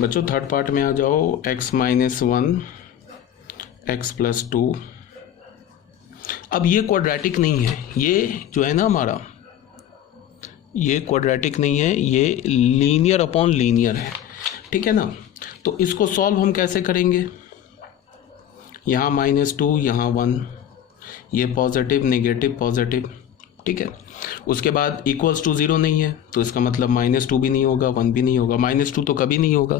बच्चों third part में आ जाओ। x minus 1 x plus 2। अब ये क्वाड्रेटिक नहीं है, ये जो है ना हमारा, ये क्वाड्रेटिक नहीं है, ये लीनियर अपॉन लीनियर है, ठीक है ना। तो इसको सॉल्व हम कैसे करेंगे? यहाँ -2, यहाँ 1, ये पॉजिटिव नेगेटिव पॉजिटिव, ठीक है। उसके बाद इक्वल्स टू 0 नहीं है, तो इसका मतलब -2 भी नहीं होगा, 1 भी नहीं होगा। -2 तो कभी नहीं होगा,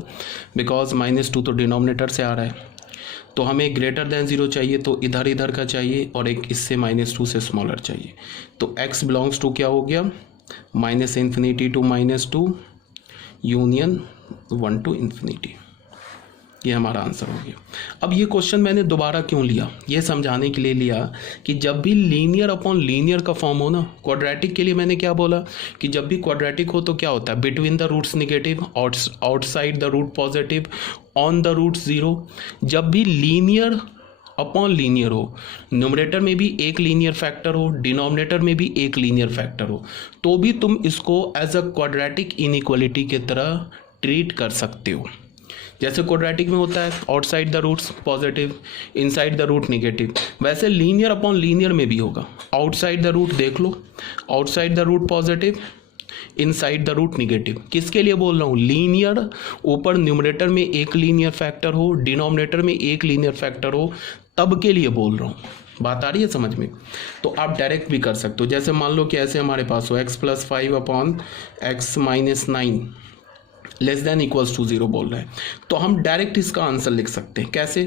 बिकॉज -2 तो डिनोमिनेटर से आ रहा है। तो हमें ग्रेटर देन 0 चाहिए, तो इधर इधर का चाहिए, और एक इससे -2 से स्मॉलर चाहिए। तो x बिलोंग्स टू क्या हो गया? -∞ टू -2 यूनियन 1 टू इन्फिनिटी। ये हमारा आंसर हो गया। अब ये क्वेश्चन मैंने दोबारा क्यों लिया? ये समझाने के लिए लिया कि जब भी लीनियर अपॉन लीनियर का फॉर्म हो ना, क्वाड्रेटिक के लिए मैंने क्या बोला कि जब भी क्वाड्रेटिक हो तो क्या होता है? Between the roots negative, outside the root positive, on the root 0। जब भी लीनियर अपॉन लीनियर हो, न्यूमरेटर में भी एक लीनियर फैक्टर हो, डिनोमिनेटर में भी एक लीनियर फैक्टर हो, तो भी तुम इसको एज अ क्वाड्रेटिक इनइक्वालिटी की तरह ट्रीट कर सकते हो। जैसे क्वाड्रेटिक में होता है outside the roots positive, inside the root negative, वैसे लीनियर अपॉन लीनियर में भी होगा। आउटसाइड द रूट देख लो, outside the root positive, inside the root negative. किसके लिए बोल रहा हूँ? लीनियर, ऊपर न्यूमरेटर में एक लीनियर फैक्टर हो, डिनोमिनेटर में एक लीनियर फैक्टर हो, तब के लिए बोल रहा हूँ। बात आ रही है समझ में? तो आप डायरेक्ट भी कर सकते हो। जैसे मान लो कि ऐसे हमारे पास हो x + 5 upon x - 9 less than equals to 0 बोल रहा है, तो हम डायरेक्ट इसका आंसर लिख सकते हैं। कैसे?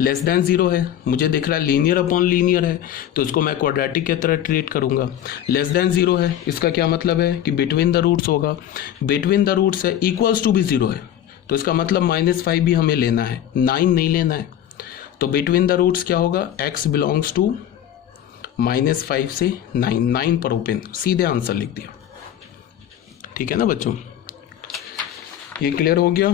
लेस देन 0 है, मुझे दिख रहा है लीनियर अपॉन लीनियर है, तो इसको मैं क्वाड्रेटिक की तरह ट्रीट करूंगा। लेस देन 0 है, इसका क्या मतलब है कि बिटवीन द रूट्स होगा, बिटवीन द रूट्स है, इक्वल्स टू भी 0 है, तो इसका मतलब -5 भी हमें लेना है, 9 नहीं लेना है। तो बिटवीन द रूट्स क्या होगा? x बिलोंग्स टू -5 से 9, 9 पर ओपन, सीधे आंसर लिख दिया। ठीक है ना बच्चों, ये क्लियर हो गया?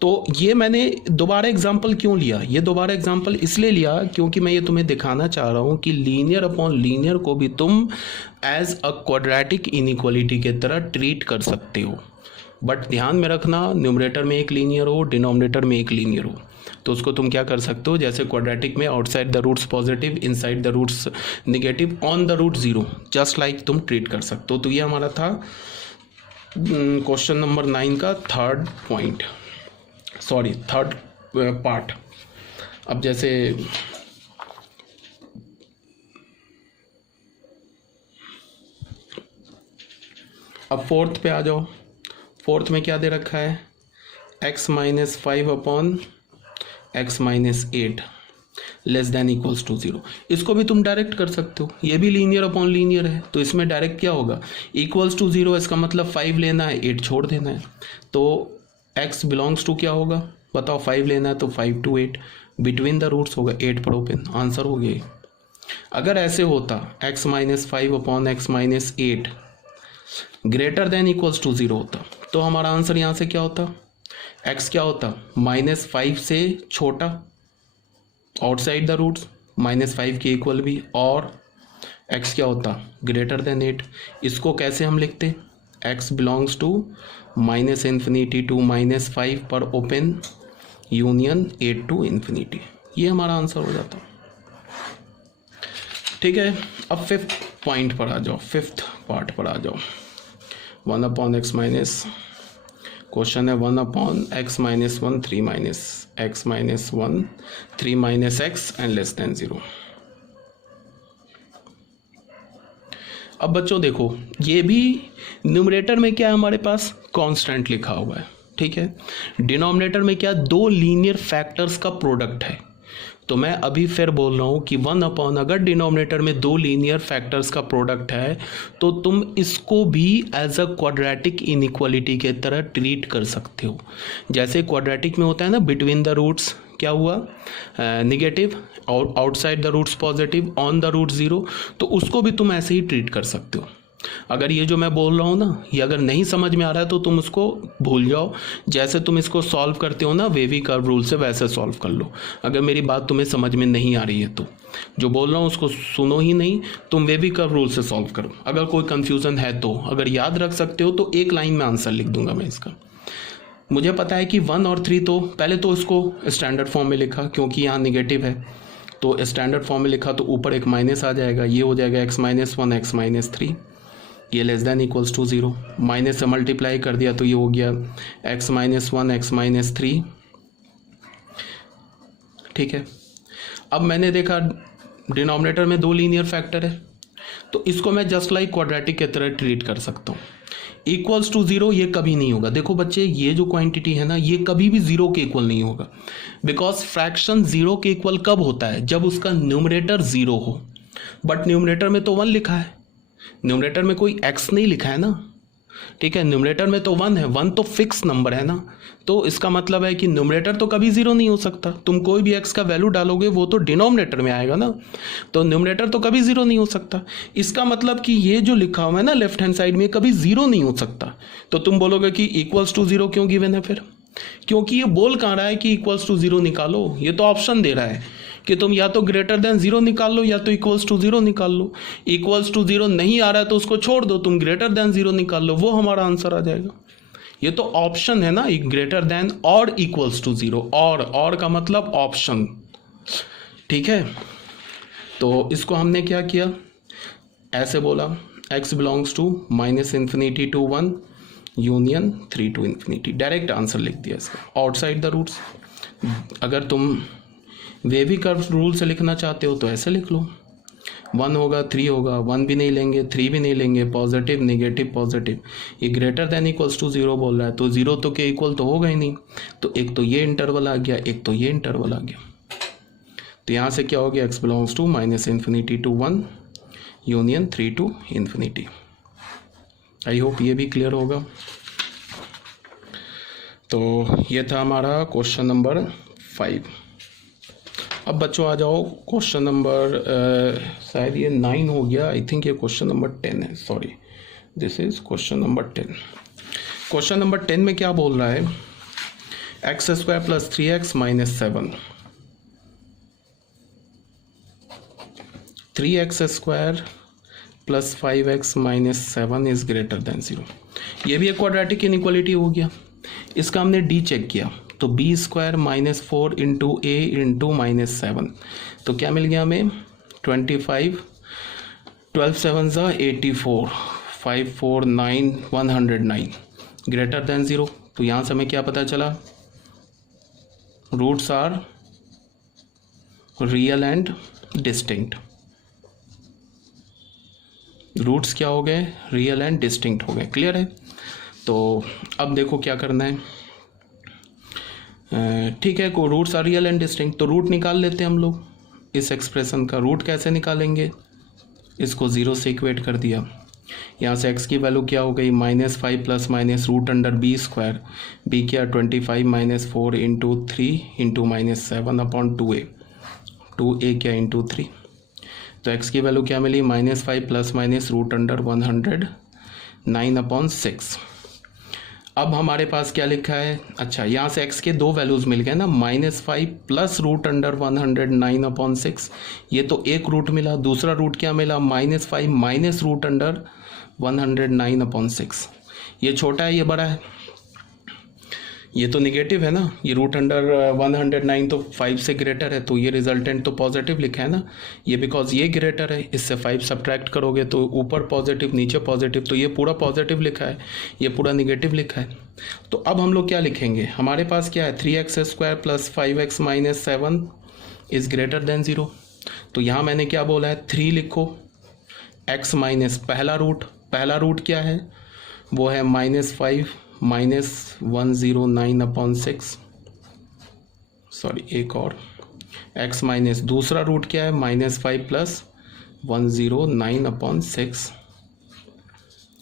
तो ये मैंने दोबारा एग्जांपल क्यों लिया? ये दोबारा एग्जांपल इसलिए लिया क्योंकि मैं ये तुम्हें दिखाना चाह रहा हूँ कि लीनियर अपॉन लीनियर को भी तुम एज अ क्वाड्रेटिक इनइक्वालिटी की तरह ट्रीट कर सकते हो। बट ध्यान में रखना, न्यूमरेटर में एक लीनियर हो, डिनोमिनेटर में एक लीनियर हो, तो उसको तुम क्या कर सकते हो? जैसे क्वाड्रेटिक में outside the roots positive, inside the roots negative, on the root 0, just like तुम ट्रीट कर सकते हो। तो ये हमारा था क्वेश्चन नंबर 9 का थर्ड पार्ट। अब जैसे अब फोर्थ पे आ जाओ। फोर्थ में क्या दे रखा है? x - 5 upon x - 8 less than equals to 0। इसको भी तुम डायरेक्ट कर सकते हो, ये भी लीनियर अपॉन लीनियर है, तो इसमें डायरेक्ट क्या होगा? इक्वल्स टू 0, इसका मतलब 5 लेना है, 8 छोड़ देना है। तो x बिलोंग्स टू क्या होगा? बताओ, 5 लेना है तो 5 to 8, बिटवीन द रूट्स होगा, 8 पर ओपन, आंसर हो गया। अगर ऐसे होता x - 5 upon x - 8 greater than equals to 0 होता, तो हमारा आंसर यहाँ से क्या होता? x क्या होता? -5 से छोटा, आउटसाइड द रूट्स, -5 के इक्वल भी, और x क्या होता? Greater than 8। इसको कैसे हम लिखते? x बिलोंग्स टू -∞ टू -5 पर ओपन यूनियन 8 टू इन्फिनिटी। ये हमारा आंसर हो जाता। ठीक है, अब फिफ्थ पॉइंट पर आ जाओ, फिफ्थ पार्ट पर आ जाओ। 1 अपॉन x माइनस, क्वेश्चन है 1 upon x - 1 3 - x - 1 3 - x and less than 0। अब बच्चों देखो, ये भी न्यूमरेटर में क्या है हमारे पास? कांस्टेंट लिखा हुआ है, ठीक है। डिनोमिनेटर में क्या? दो लीनियर फैक्टर्स का प्रोडक्ट है। तो मैं अभी फिर बोल रहा हूँ कि 1 अपॉन, अगर डिनोमिनेटर में दो लीनियर फैक्टर्स का प्रोडक्ट है तो तुम इसको भी एज अ क्वाड्रेटिक इनइक्वालिटी के तरह ट्रीट कर सकते हो। जैसे क्वाड्रेटिक में होता है ना, बिटवीन द रूट्स क्या हुआ? नेगेटिव, और outside the roots positive, on the root 0, तो उसको भी तुम ऐसे ही ट्रीट कर सकते हो। अगर ये जो मैं बोल रहा हूँ ना, ये अगर नहीं समझ में आ रहा है तो तुम उसको भूल जाओ। जैसे तुम इसको सॉल्व करते हो ना वेवी कर्व रूल से, वैसे सॉल्व कर लो। अगर मेरी बात तुम्हें समझ में नहीं आ रही है तो जो बोल रहा हूँ उसको सुनो ही नहीं, तुम वेवी कर्व रूल से सॉल्व करो। अगर कोई कंफ्यूजन है तो, अगर याद रख सकते हो तो एक लाइन में आंसर लिख दूंगा मैं इसका। मुझे पता है कि 1 और 3 तो पहले तो इसको स्टैंडर्ड फॉर्म में लिखा क्योंकि यहाँ निगेटिव है, तो स्टैंडर्ड फॉर्म में लिखा तो ऊपर एक माइनस आ जाएगा, ये हो जाएगा x-1 x-3, ये less than equals to 0, minus से मल्टीप्लाई कर दिया तो ये हो गया x-1 x-3। ठीक है, अब मैंने देखा डिनोमिनेटर में 2 लीनियर फैक्टर है, तो इसको मैं जस्ट लाइक क्वाड्रेटिक की तरह ट्रीट कर सकता हूँ। इक्वल्स टू 0 ये कभी नहीं होगा। देखो बच्चे, ये जो क्वांटिटी है ना, ये कभी भी 0 के इक्वल नहीं होगा, बिकॉज फ्रैक्शन 0 के इक्वल कब होता है? जब उसका न्यूमरेटर 0 हो। बट न्यूमरेटर में तो 1 लिखा है, न्यूमरेटर में कोई x नहीं लिखा है ना। ठीक है, न्यूमरेटर में तो 1 है, 1 तो फिक्स नंबर है ना, तो इसका मतलब है कि न्यूमरेटर तो कभी 0 नहीं हो सकता। तुम कोई भी x का वैल्यू डालोगे वो तो डिनोमिनेटर में आएगा ना, तो न्यूमरेटर तो कभी 0 नहीं हो सकता। इसका मतलब कि ये जो लिखा हुआ है ना लेफ्ट हैंड साइड में, कभी 0 नहीं हो सकता। तो तुम बोलोगे कि इक्वल्स टू 0 क्यों गिवन है फिर? क्योंकि ये बोल कहाँ रहा है कि इक्वल्स टू 0 निकालो, ये तो ऑप्शन दे रहा है कि तुम या तो ग्रेटर देन 0 निकाल लो या तो इक्वल्स टू 0 निकाल लो। इक्वल्स टू 0 नहीं आ रहा है तो उसको छोड़ दो, तुम ग्रेटर देन 0 निकाल लो, वो हमारा आंसर आ जाएगा। ये तो ऑप्शन है ना, ग्रेटर देन और इक्वल्स टू 0, और का मतलब ऑप्शन। ठीक है, तो इसको हमने क्या किया, ऐसे बोला x belongs to -∞ to 1 union 3 to ∞। Direct answer लिख दिया इसका, आउटसाइड द रूट्स। अगर तुम वेवी कर्व रूल से लिखना चाहते हो तो ऐसे लिख लो, 1 होगा 3 होगा, 1 भी नहीं लेंगे 3 भी नहीं लेंगे, पॉजिटिव नेगेटिव पॉजिटिव। ये ग्रेटर देन इक्वल्स टू 0 बोल रहा है, तो 0 तो के इक्वल तो होगा ही नहीं, तो एक तो ये इंटरवल आ गया, एक तो ये इंटरवल आ गया। तो यहाँ से क्या हो गया, x belongs to -∞ to 1 union 3 to ∞। I hope ये भी क्लियर होगा। तो ये था हमारा क्वेश्चन नंबर 5। अब बच्चों आ जाओ क्वेश्चन नंबर शायद ये 9 हो गया, आई थिंक ये क्वेश्चन नंबर 10 है, sorry this is question number 10। Question number 10 में क्या बोल रहा है, x² + 3x - 7, 3x² + 5x - 7 is greater than 0। ये भी एक क्वाड्रेटिक इनइक्वालिटी हो गया। इसका हमने d चेक किया, तो b² - 4 × a × -7, तो क्या मिल गया हमें 25, 12 7 84, 5 4 9 109 ग्रेटर देन 0। तो यहाँ से हमें क्या पता चला, roots are real and distinct. Roots क्या हो गए, रियल एंड डिस्टिंक्ट हो गए। क्लियर है? तो अब देखो क्या करना है। ठीक है, को roots are real and distinct, तो रूट निकाल लेते हैं हम लोग। इस एक्सप्रेशन का रूट कैसे निकालेंगे, इसको 0 से इक्वेट कर दिया। यहाँ से x की वैल्यू क्या हो गई, -5 + -√b², b क्या 25 - 4 × 3 × -7/2a, 2a क्या × 3, तो x की वैल्यू क्या मिली, -5 + -√109/6। अब हमारे पास क्या लिखा है, अच्छा यहाँ से x के 2 वैल्यूज़ मिल गए ना, -5 + √109/6, ये तो एक रूट मिला। दूसरा रूट क्या मिला, -5 - √109/6। ये छोटा है ये बड़ा है, ये तो निगेटिव है ना, ये √109 तो 5 से ग्रेटर है, तो ये रिजल्टेंट तो पॉजिटिव लिखा है ना। ये बिकॉज ये ग्रेटर है, इससे 5 सब्ट्रैक्ट करोगे तो ऊपर पॉजिटिव नीचे पॉजिटिव, तो ये पूरा पॉजिटिव लिखा है, ये पूरा निगेटिव लिखा है। तो अब हम लोग क्या लिखेंगे, हमारे पास क्या है, 3x² + 5x - 7 is greater than 0। तो यहाँ मैंने क्या बोला है, 3 लिखो, x माइनस पहला रूट क्या है, वो है -5 - 109/6, सॉरी एक और, x माइनस दूसरा रूट क्या है, -5 + 109/6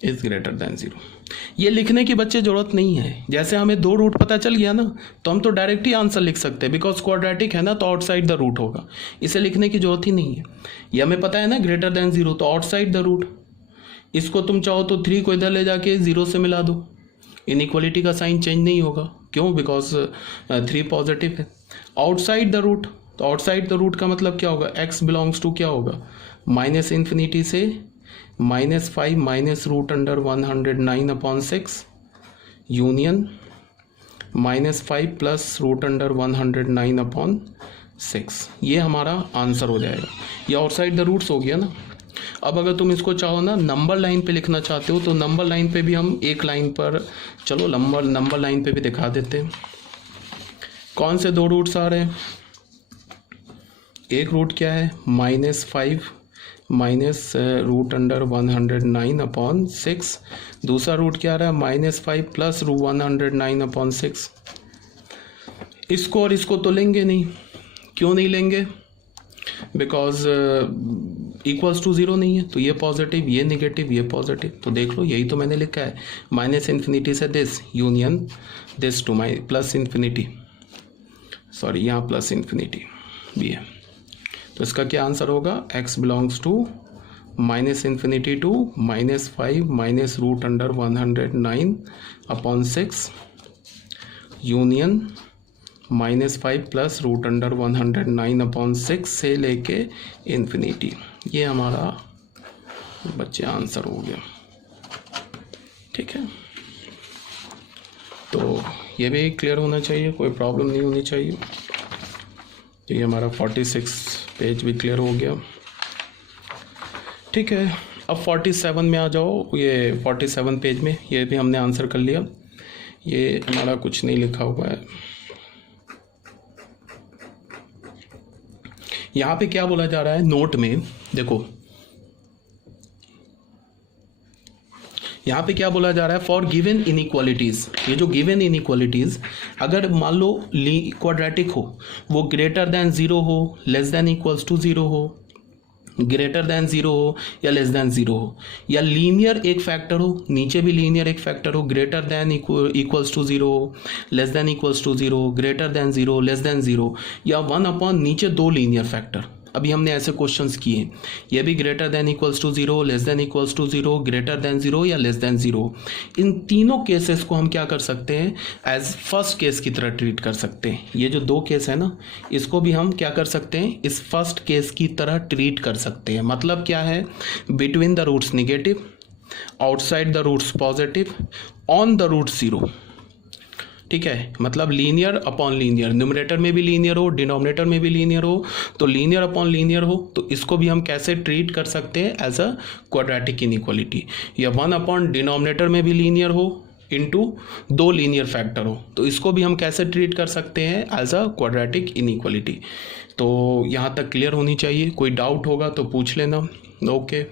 इज ग्रेटर देन 0। ये लिखने की बच्चे ज़रूरत नहीं है, जैसे हमें 2 रूट पता चल गया ना, तो हम तो डायरेक्ट ही आंसर लिख सकते हैं, बिकॉज क्वाड्रेटिक है ना, तो आउटसाइड द रूट होगा, इसे लिखने की जरूरत ही नहीं है। ये हमें पता है ना ग्रेटर देन 0, तो आउटसाइड द रूट। इसको तुम चाहो तो 3 को इधर ले जाके 0 से मिला दो, इनइक्वालिटी का साइन चेंज नहीं होगा, क्यों, बिकॉज 3 पॉजिटिव है। आउटसाइड द रूट, तो आउटसाइड द रूट का मतलब क्या होगा, x बिलोंग्स टू क्या होगा, -∞ से -5 - √109/6 यूनियन -5 प्लस रूट अंडर 109/6, ये हमारा आंसर हो जाएगा। ये आउटसाइड द रूट्स हो गया ना। अब अगर तुम इसको चाहो ना नंबर लाइन पे लिखना चाहते हो तो नंबर लाइन पे भी हम एक लाइन पर, चलो नंबर लाइन पे भी दिखा देते हैं। कौन से दो रूट्स आ रहे हैं? एक रूट क्या है, -5 माइनस रूट अंडर 109/6। दूसरा रूट क्या आ रहा है, -5 प्लस 109/6। इसको और इसको तो लेंगे नहीं। क्यों नहीं लेंगे? बिकॉज इक्वल्स टू 0 नहीं है, तो ये पॉजिटिव, ये नेगेटिव, ये पॉजिटिव। तो देख लो, यही तो मैंने लिखा है, -इन्फिनिटी से this union this to my plus infinity, sorry यहाँ प्लस इन्फिनिटी भी है। तो इसका क्या आंसर होगा, x belongs to -infinity to -5 minus root under 109/6 union -5 plus root under 109/6 से लेके इन्फिनिटी। ये हमारा बच्चे आंसर हो गया। ठीक है, तो ये भी क्लियर होना चाहिए, कोई प्रॉब्लम नहीं होनी चाहिए। तो ये हमारा 46 पेज भी क्लियर हो गया। ठीक है, अब 47 में आ जाओ। ये 47 पेज में ये भी हमने आंसर कर लिया। ये हमारा कुछ नहीं लिखा हुआ है। यहाँ पे क्या बोला जा रहा है नोट में, देखो यहाँ पे क्या बोला जा रहा है, फॉर गिवन इनइक्वालिटीज। ये जो गिवन इनइक्वालिटीज, अगर मान लो क्वाड्रेटिक हो, वो ग्रेटर देन 0 हो, लेस देन इक्वल्स टू 0 हो, ग्रेटर देन 0 हो या लेस देन 0 हो, या लीनियर एक फैक्टर हो, नीचे भी लीनियर एक फैक्टर हो, ग्रेटर देन इक्वल्स टू 0 हो, less than equals to 0, greater than 0, less than 0, या 1 नीचे दो लीनियर फैक्टर। अभी हमने ऐसे क्वेश्चंस किए, ये भी greater than equals to 0, less than equals to 0, greater than 0 या लेस देन 0। इन तीनों केसेस को हम क्या कर सकते हैं, एज फर्स्ट केस की तरह ट्रीट कर सकते हैं। ये जो दो केस है ना, इसको भी हम क्या कर सकते हैं, इस फर्स्ट केस की तरह ट्रीट कर सकते हैं। मतलब क्या है, between the roots negative, outside the roots positive, on the root 0। ठीक है, मतलब लीनियर अपॉन लीनियर, न्यूमरेटर में भी लीनियर हो, डिनोमिनेटर में भी लीनियर हो, तो लीनियर अपॉन लीनियर हो, तो इसको भी हम कैसे ट्रीट कर सकते हैं, एज अ क्वाड्रेटिक इनइक्वालिटी। या 1 अपॉन डिनोमिनेटर में भी लीनियर हो इनटू दो लीनियर फैक्टर हो, तो इसको भी हम कैसे ट्रीट कर सकते हैं, एज अ क्वाड्रेटिक इनइक्वालिटी। तो यहाँ तक क्लियर होनी चाहिए। कोई डाउट होगा तो पूछ लेना। ओके।